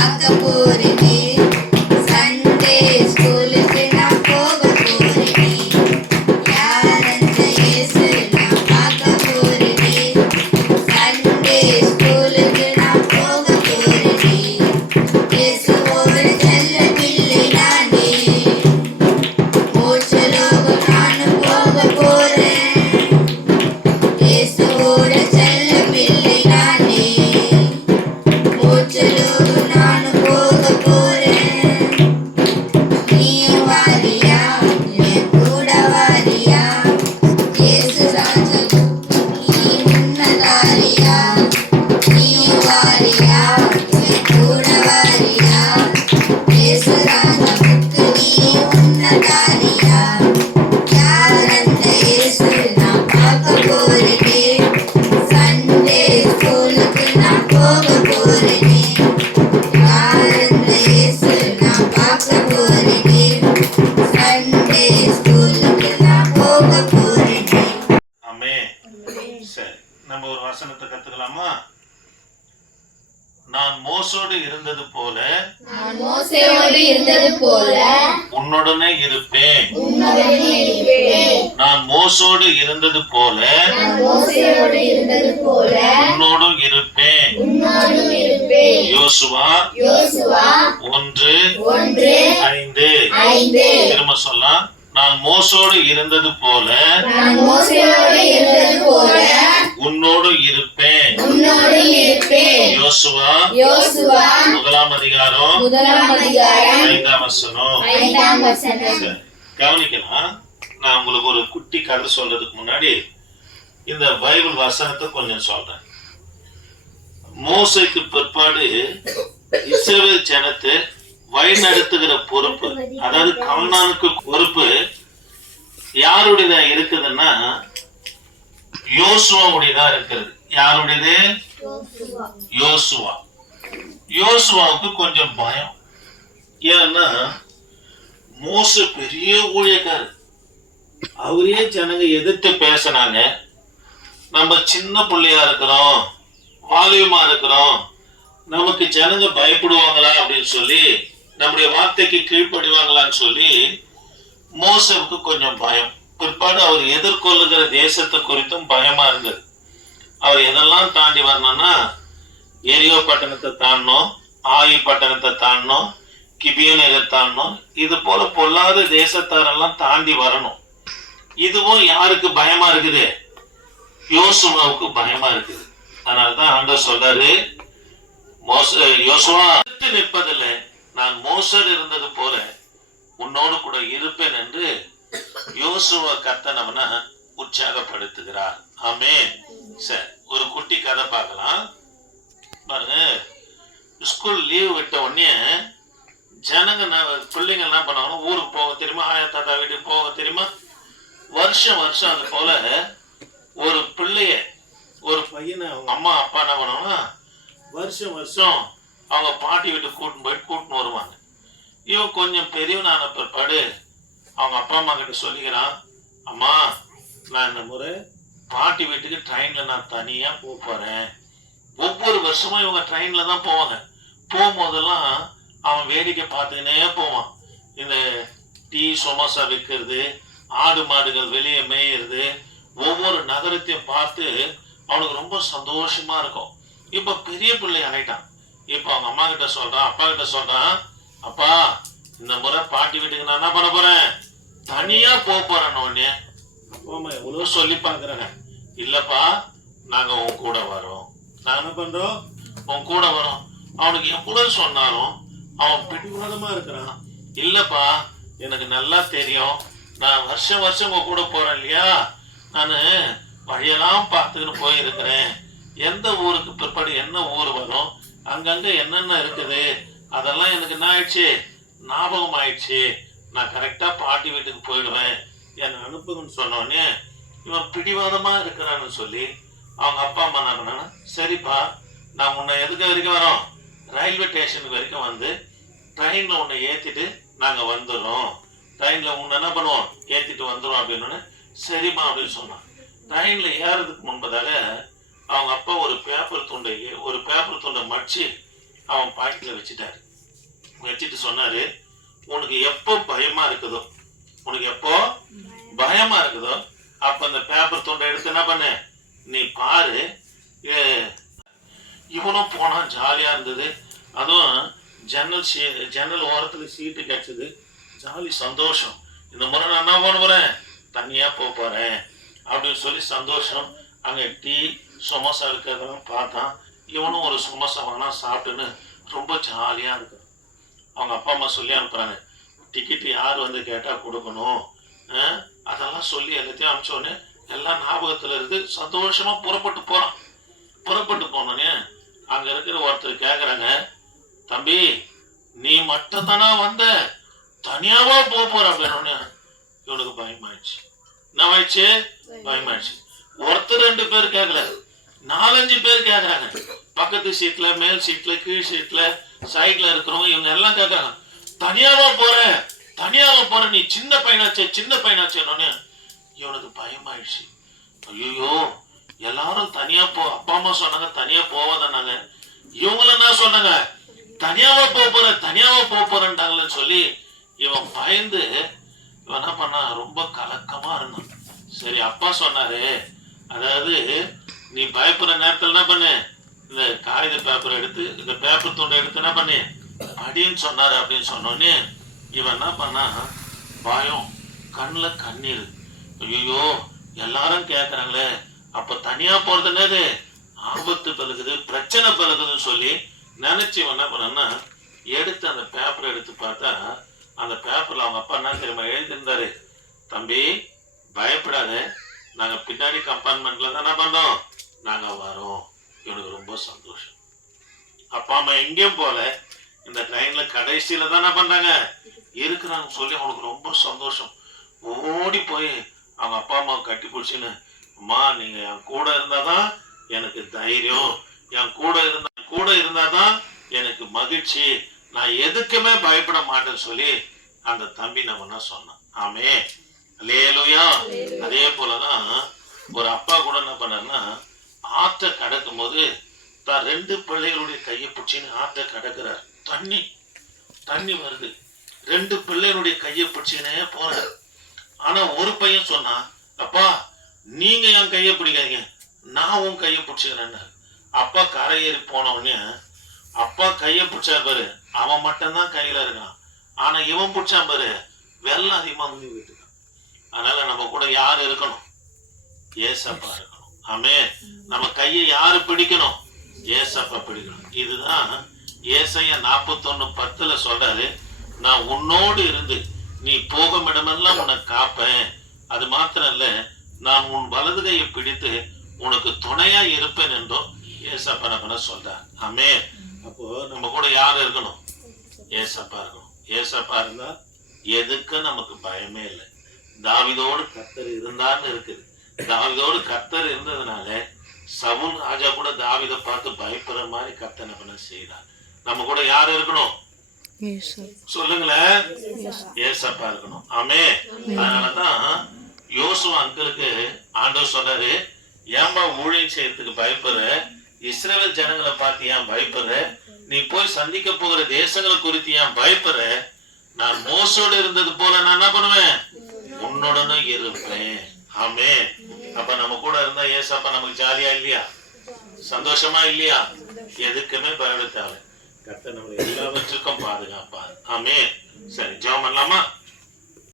안 잡고 மோசையோடு இருந்தது போல உன்னுடனே இருப்பேன். நான் மோசோடு இருந்தது போல நான் மோசையோடு இருந்தது போல உன்னோடும் இருப்பேன். உன்னோடும் இருப்பேன். யோசுவா யோசுவா ஒன்று ஒன்று ஐந்து. ஐந்து. திரும்ப சொல்லலாம். நான் மோசோடு இருந்தது போல உன்னோடு இருப்பேன். யோசுவா யோசுவா முதலாம் அதிகாரம் முதலாம் அதிகாரம் ஐந்தாம் வசனம். ஐந்தாம் வசனம். சரி. கவனிக்கலாம் நான் உங்களுக்கு ஒரு குட்டி கதை சொல்றதுக்கு முன்னாடி இந்த பைபிள் வசனத்தை கொஞ்சம் சொல்றேன். மோசைக்கு பிற்பாடு இஸ்ரவேல் ஜனத்தை வழிநடத்துகிற பொறுப்பு அதாவது கம்னானுக்கு பொறுப்பு யாருடையதா இருக்குதுன்னா யோசுவாவுடையதா இருக்கிறது. யாருடையது? யோசுவா. யோசுவாவுக்கு கொஞ்சம் பயம். ஏன்னா மோச பெரிய ஊழியக்காரர். அவரே ஜனங்க எதிர்த்து பேசினாங்க. நம்ம சின்ன பிள்ளையா இருக்கிறோம் வாலியமா இருக்கிறோம் நமக்கு ஜனங்க பயப்படுவாங்களா அப்படின்னு சொல்லி நம்முடைய வார்த்தைக்கு கீழ்ப்படிவாங்களான்னு சொல்லி மோசவுக்கு கொஞ்சம் பயம். பிற்பாடு அவர் எதிர்கொள்ளுகிற தேசத்தை குறித்தும் பயமா இருந்தது. அவர் எதெல்லாம் தாண்டி வரணும்னா எரியோ பட்டணத்தை தாண்டணும் ஆயி பட்டணத்தை தாண்டணும் கிபியோனரை தாண்டணும் இது போல பொல்லாத தேசத்தாரெல்லாம் தாண்டி வரணும். இதுவும் யாருக்கு பயமா இருக்குது? யோசுவாவுக்கு பயமா இருக்குது. அதனாலதான் ஆண்டவர் சொல்றாரு மோச யோசுவா நிற்பதில்லை. நான் மோசர் இருந்தது போல உன்னோடு கூட இருப்பேன் என்று யோசுவா கத்தனவன உற்சாகப்படுத்துகிறார். ஆமே சரி ஒரு குட்டி கதை பார்க்கலாம். பாருங்க ஸ்கூல் லீவ் விட்ட உடனே ஜனங்க பிள்ளைங்க என்ன பண்ணுவாங்கன்னா ஊருக்கு போக தெரியுமா? ஆயா தாத்தா வீட்டுக்கு போக தெரியுமா? வருஷம் வருஷம் அது போல ஒரு பிள்ளைய ஒரு பையனை அவங்க அம்மா அப்பா என்ன பண்ணுவாங்கன்னா வருஷம் வருஷம் அவங்க பாட்டி வீட்டுக்கு கூட்டின்னு போய் கூட்டின்னு வருவாங்க. இவன் கொஞ்சம் பெரியவனான பிற்பாடு அவங்க அப்பா அம்மா கிட்ட சொல்லிக்கிறான் அம்மா நான் இந்த முறை பாட்டி வீட்டுக்கு ட்ரெயினில் நான் தனியாக போக போகிறேன் ஒவ்வொரு வருஷமும் இவங்க ட்ரெயினில் தான் போவாங்க. போகும்போதெல்லாம் அவன் வேடிக்கை பார்த்துக்கினே போவான். இந்த டீ சமோசா விற்கிறது ஆடு மாடுகள் வெளியே மேயிறது ஒவ்வொரு நகரத்தையும் பார்த்து அவனுக்கு ரொம்ப சந்தோஷமா இருக்கும். இப்போ பெரிய பிள்ளை ஆகிட்டான் இப்ப அவங்க அம்மா கிட்ட சொல்றான் அப்பா கிட்ட சொல்றான் அப்பா இந்த முறை பாட்டி வீட்டுக்கு நான் என்ன பண்ண போறேன்? தனியா போக போறேன் உடனே அப்பா அம்மா எவ்வளவு சொல்லி பாக்குறாங்க. இல்லப்பா நாங்க உன் கூட வரோம். நாங்க என்ன பண்றோம்? உன் கூட வரோம். அவனுக்கு எவ்வளவு சொன்னாலும் அவன் பிடிவாதமா இருக்கிறான். இல்லப்பா எனக்கு நல்லா தெரியும். நான் வருஷம் வருஷம் உங்க கூட போறேன் இல்லையா? நான் வழியெல்லாம் பார்த்துக்கிட்டு போயிருக்கிறேன். எந்த ஊருக்கு பிற்பாடு என்ன ஊர் வரும்? அங்கங்க என்னென்ன இருக்குது? அதெல்லாம் எனக்கு என்ன ஆயிடுச்சு? ஞாபகம் ஆயிடுச்சு. நான் கரெக்டாக பாட்டி வீட்டுக்கு போயிடுவேன். என்னை அனுப்புங்கன்னு சொன்னோடனே இவன் பிடிவாதமாக இருக்கிறான்னு சொல்லி அவங்க அப்பா அம்மா என்ன பண்ணாங்க சரிப்பா நான் உன்னை எதுக்கு வரைக்கும் வரோம்? ரயில்வே ஸ்டேஷனுக்கு வரைக்கும் வந்து ட்ரெயினில் உன்னை ஏற்றிட்டு நாங்கள் வந்துடுறோம். ட்ரெயினில் உன்னை என்ன பண்ணுவோம்? ஏற்றிட்டு வந்துடும் அப்படின்னு சரிம்மா அப்படின்னு சொன்னான். ட்ரெயினில் ஏறதுக்கு முன்பதாக அவங்க அப்பா ஒரு பேப்பர் துண்டை ஒரு பேப்பர் துண்டை மடிச்சு அவன் பாக்கெட்டில் வச்சுட்டாரு. வச்சுட்டு சொன்னாரு உனக்கு எப்போ பயமா இருக்குதோ உனக்கு எப்போ பயமா இருக்குதோ அப்போ அந்த பேப்பர் துண்டை எடுத்து என்ன பண்ணு? நீ பாரு. ஏ, இவனும் போனான் ஜாலியா இருந்தது. அதுவும் ஜன்னல் சீ ஜன்னல் ஓரத்தில் சீட்டு கிடைச்சது. ஜாலி சந்தோஷம். இந்த முறை நான் என்ன பண்ண போகிறேன் தனியா போக போறேன். அப்படின்னு சொல்லி சந்தோஷம். அங்கே டீ சமோசா இருக்கிறதெல்லாம் பார்த்தான் இவனும் ஒரு சமோசா வாங்கினா சாப்பிட்டுன்னு ரொம்ப ஜாலியா இருக்கு அவங்க அப்பா அம்மா சொல்லி அனுப்புறாங்க டிக்கெட் யார் வந்து கேட்டா கொடுக்கணும்? அதெல்லாம் சொல்லி எல்லாத்தையும் அனுப்பிச்சோடனே எல்லாம் ஞாபகத்துல இருந்து சந்தோஷமா புறப்பட்டு போறான். புறப்பட்டு போனோடனே அங்க இருக்கிற ஒருத்தர் கேக்குறாங்க தம்பி நீ மட்டும் தானா வந்த? தனியாவா போக போற? அப்படின்னு இவனுக்கு பயமாயிடுச்சு. என்ன ஆயிடுச்சு? பயமாயிடுச்சு. ஒருத்தர் ரெண்டு பேர் கேட்கல நாலஞ்சு பேர் கேட்குறாங்க பக்கத்து சீட்ல மேல் சீட்ல கீழ் சீட்ல சைட்ல இருக்கிறவங்க இவங்க எல்லாம் கேட்கறாங்க தனியாவா போற தனியாவா போற நீ சின்ன பையனாச்சே சின்ன பையனாச்சேன்னு. இவனுக்கு பயமாயிடுச்சு. ஐயோ எல்லாரும் தனியா போ அப்பா அம்மா சொன்னாங்க தனியா போவாதன்னாங்க. இவங்களும் என்ன சொன்னாங்க? தனியாவா போக போற தனியாவா போக போறேன்டாங்களேன்னு சொல்லி இவன் பயந்து இவன் என்ன பண்ணா ரொம்ப கலக்கமா இருந்தான். சரி அப்பா சொன்னாரு. அதாவது நீ பயப்படுற நேரத்தில் என்ன பண்ணு? இந்த காகித பேப்பர் எடுத்து இந்த பேப்பர் துண்டை எடுத்து என்ன பண்ணு? அப்படின்னு சொன்னார் அப்படின்னு சொன்னோடனே இவன் என்ன பண்ணா பயம் கண்ணில் கண்ணீர். ஐயோ எல்லாரும் கேட்குறாங்களே அப்போ தனியாக போகிறது என்னது? ஆபத்து பிறகுது பிரச்சனை பிறகுதுன்னு சொல்லி நினச்சி இவன் என்ன பண்ணான்னா எடுத்து அந்த பேப்பர் எடுத்து பார்த்தா அந்த பேப்பரில் அவங்க அப்பா என்ன தெரியுமா எழுதியிருந்தாரு? தம்பி பயப்படாத நாங்கள் பின்னாடி கம்பார்ட்மெண்ட்டில் தான் என்ன பண்ணோம்? நாங்க வரோம். இவனுக்கு ரொம்ப சந்தோஷம். அப்பா அம்மா எங்கேயும் போல இந்த ட்ரெயின்ல கடைசியில தான் என்ன பண்றாங்க இருக்கிறாங்க சொல்லி அவனுக்கு ரொம்ப சந்தோஷம். ஓடி போய் அவங்க அப்பா அம்மாவை கட்டி பிடிச்சின்னு அம்மா நீங்க என் கூட இருந்தாதான் எனக்கு தைரியம். என் கூட இருந்தா கூட இருந்தாதான் எனக்கு மகிழ்ச்சி. நான் எதுக்குமே பயப்பட மாட்டேன்னு சொல்லி அந்த தம்பி நம்ம சொன்னான். ஆமே லேலுயா அதே போலதான் ஒரு அப்பா கூட என்ன பண்ணாருன்னா ஆற்ற கடக்கும் போது தான் ரெண்டு பிள்ளைகளுடைய கையை பிடிச்சின்னு ஆற்ற கடக்கிறார். தண்ணி தண்ணி வருது. ரெண்டு பிள்ளைகளுடைய கையை பிடிச்சினே போறாரு. ஆனா ஒரு பையன் சொன்னா அப்பா நீங்க என் கையை பிடிக்காதீங்க. நான் உன் கையை பிடிச்சிக்கிறேன்னு அப்பா கரை ஏறி போன உடனே அப்பா கையை பிடிச்சா பாரு. அவன் மட்டும்தான் கையில இருக்கான். ஆனா இவன் பிடிச்சா பாரு. வெள்ளம் அதிகமா வந்து விட்டுருக்கான் அதனால நம்ம கூட யார் இருக்கணும்? ஏசப்பா இருக்கணும் ஆமே நம்ம கையை யாரு பிடிக்கணும்? ஏசப்ப பிடிக்கணும். இதுதான் ஏசைய நாற்பத்தொன்னு பத்துல சொல்றாரு நான் உன்னோடு இருந்து நீ போகும் இடமெல்லாம் உன்னை காப்பேன். அது மாத்திரம் இல்ல நான் உன் வலது கையை பிடித்து உனக்கு துணையா இருப்பேன் என்றும் ஏசப்பா நம்ம சொல்றார். ஆமே அப்போ நம்ம கூட யார் இருக்கணும்? ஏசப்பா இருக்கணும். ஏசப்பா இருந்தா எதுக்கு நமக்கு பயமே இல்லை. தாவிதோடு கத்தர் இருந்தார்னு இருக்குது. தாவிதோடு கர்த்தர் இருந்ததுனால சவுல் ராஜா கூட தாவிதை பார்த்து பயப்படுற மாதிரி கர்த்தனை பண்ண செய்தார். நம்ம கூட யார் இருக்கணும்? சொல்லுங்களேன். ஏசப்பா இருக்கணும். ஆமே அதனாலதான் யோசுவா அங்கிளுக்கு ஆண்டவர் சொல்றாரு ஏன்பா ஊழியம் செய்யறதுக்கு பயப்படுற? இஸ்ரேல் ஜனங்களை பார்த்து ஏன் பயப்படுற? நீ போய் சந்திக்க போகிற தேசங்களை குறித்து ஏன் பயப்படுற? நான் மோசோடு இருந்தது போல நான் என்ன பண்ணுவேன்? உன்னுடனும் இருப்பேன். ஆமே அப்ப நம்ம கூட இருந்தா ஏசப்பா நமக்கு ஜாலியா இல்லையா? சந்தோஷமா இல்லையா? எதுக்குமே பயப்படுத்தாது கத்த நம்ம எல்லாவற்றுக்கும் பாதுகாப்பார். ஆமே சரி ஜெபம் பண்ணலாமா?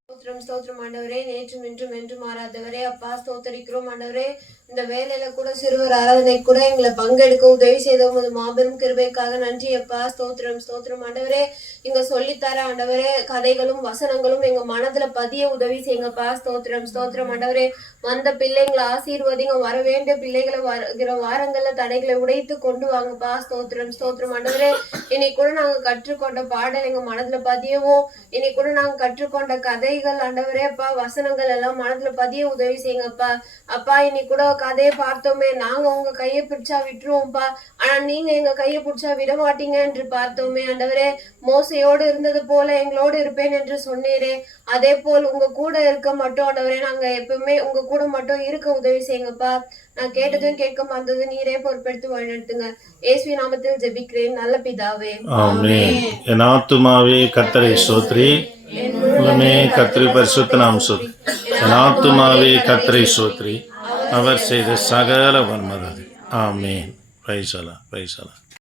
ஸ்தோத்திரம் ஸ்தோத்திரம் ஆண்டவரே. நேற்றும் இன்றும் என்றும் மாறாதவரே அப்பா ஸ்தோத்தரிக்கிறோம் ஆண்டவரே. இந்த வேலையில கூட சிறுவர் ஆராதனை கூட எங்களை பங்கெடுக்க உதவி செய்த உமது மாபெரும் கிருபைக்காக நன்றி அப்பா. ஸ்தோத்திரம் ஸ்தோத்திரம். ஆண்டவரே இங்க சொல்லித்தர ஆண்டவரே கதைகளும் வசனங்களும் எங்க மனதுல பதிய உதவி செய்யுங்கப்பா. ஸ்தோத்திரம் ஸ்தோத்திரம். ஆண்டவரே வந்த பிள்ளைங்களை ஆசீர்வதிங்க. வர வேண்டிய பிள்ளைகளை வருகிற வாரங்கள்ல தடைகளை உடைத்து கொண்டு வாங்கப்பா. ஸ்தோத்திரம் ஸ்தோத்திரம். ஆண்டவரே இன்னைக்கு கூட நாங்க கற்றுக்கொண்ட பாடல் எங்க மனதுல பதியவும். இன்னைக்கு கூட நாங்க கற்றுக்கொண்ட கதைகள் ஆண்டவரே அப்பா வசனங்கள் எல்லாம் மனதுல பதிய உதவி செய்யுங்கப்பா. அப்பா இன்னைக்கு கூட கதையை பார்த்தோமே நாங்க உங்க கையை பிடிச்சா விட்டுருவோம்ப்பா. ஆனா நீங்க எங்க கையை பிடிச்சா விட மாட்டீங்க என்று பார்த்தோமே ஆண்டவரே. மோசையோடு இருந்தது போல எங்களோடு இருப்பேன் என்று சொன்னீரே. அதே போல் உங்க கூட இருக்க மட்டும் ஆண்டவரே நாங்க எப்பவுமே உங்க கூட மட்டும் இருக்க உதவி செய்யுங்கப்பா. நான் கேட்டதும் கேட்க மறந்தது நீரே பொறுப்பெடுத்து வழிநடத்துங்க. ஏசுவி நாமத்தில் ஜெபிக்கிறேன். நல்ல பிதாவே. ஆமென். என் ஆத்துமாவே கத்தரை சோத்ரி. உலமே கத்திரி பரிசுத்த நாம் சோத்ரி. என் ஆத்துமாவே கத்திரை சோத்ரி. அவர் செய்த சகல வன்மது ஆமேன். பைசலா பைசலா